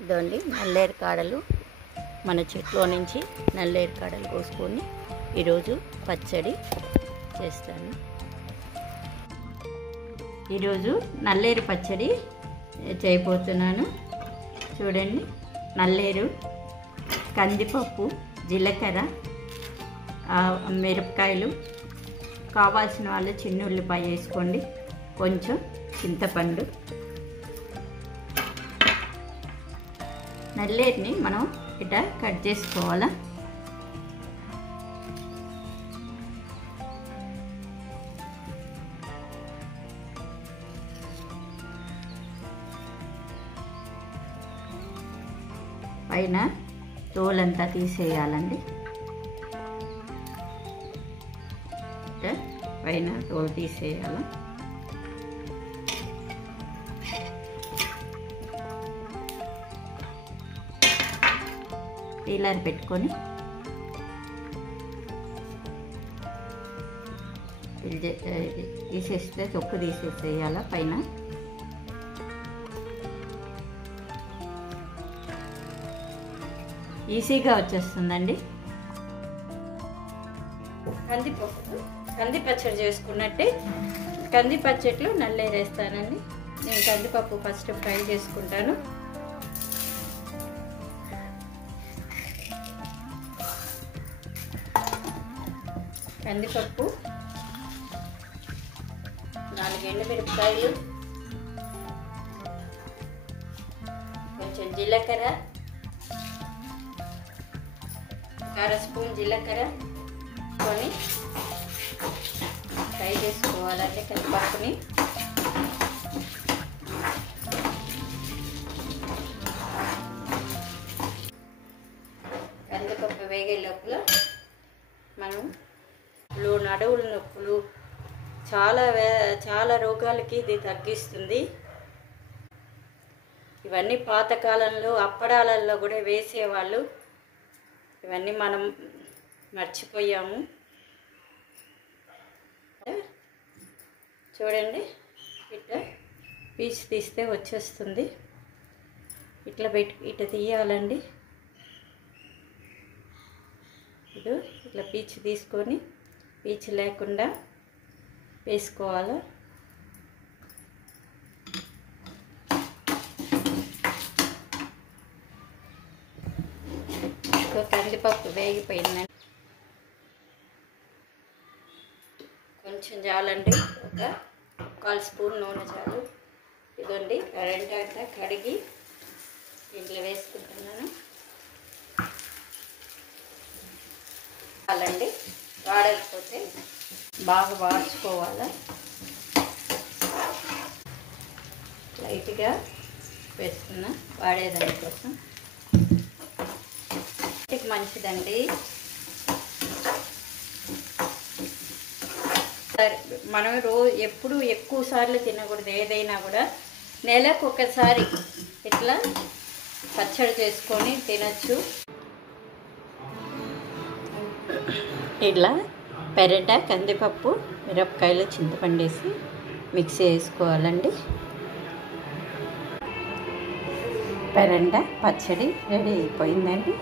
ఇదండి నల్లేరు కాడలు, మన చెట్లో నుంచి నల్లేరు కాడలు కోసుకొని ఈరోజు పచ్చడి చేస్తాను. ఈరోజు నల్లేరు పచ్చడి చేయబోతున్నాను. చూడండి, నల్లేరు, కందిపప్పు, జీలకర్ర, మిరపకాయలు, కావాల్సిన వాళ్ళు చిన్న ఉల్లిపాయ వేసుకోండి, కొంచెం చింతపండు. నల్లేరుని మనం ఇట్లా కట్ చేసుకోవాలా. పైన తోలంతా తీసేయాలండి. పైన తోలు తీసేయాలి. పీలర్ పెట్టుకొని తీసేస్తే తొక్కు తీసేసేయాల. పైన ఈజీగా వచ్చేస్తుందండి. కంది పచ్చడి చేసుకున్నట్టే కంది పచ్చడిలో నల్లేరు వేస్తానండి. నేను కందిపప్పు ఫస్ట్ ఫ్రై చేసుకుంటాను. కందిపప్పు, 4 ఎండుమిరపకాయలు, కొంచెం జీలకర్ర, 1/2 స్పూన్ జీలకర్ర కొని ఫ్రై చేసుకోవాలంటే కందిపప్పుని. కందిపప్పు వేగే లోపల మనం నడువుల నొప్పులు, చాలా రోగాలకి ఇది తగ్గిస్తుంది. ఇవన్నీ పాతకాలంలో అప్పడాలలో కూడా వేసేవాళ్ళు. ఇవన్నీ మనం మర్చిపోయాము. చూడండి, ఇట్లా పీచు తీస్తే వచ్చేస్తుంది. ఇట్లా తీయాలండి. ఇట్లా పీచు తీసుకొని పీచు లేకుండా వేసుకోవాలి. కందిపప్పు వేగిపోయిందండి. కొంచెం చాలండి, ఒక 1/4 స్పూన్ నూనె చాలు. ఇదండి కరెంట్ అంతా కడిగి ఇంట్లో వేసుకుంటున్నాను. అలాండి వాడకపోతే బాగా వాడుకోవాలి. లైట్గా వేసుకున్నా వాడేదానికోసం. మంచిదండి. మనం ఎప్పుడు ఎక్కువ సార్లు తినకూడదు. ఏదైనా కూడా నెలకు ఒకసారి ఇట్లా పచ్చడి చేసుకొని తినచ్చు. ఇట్లా పెరట, కందిపప్పు, మిరపకాయలు, చింతపండు వేసి మిక్సీ వేసుకోవాలండి. పెరట పచ్చడి రెడీ అయిపోయిందండి.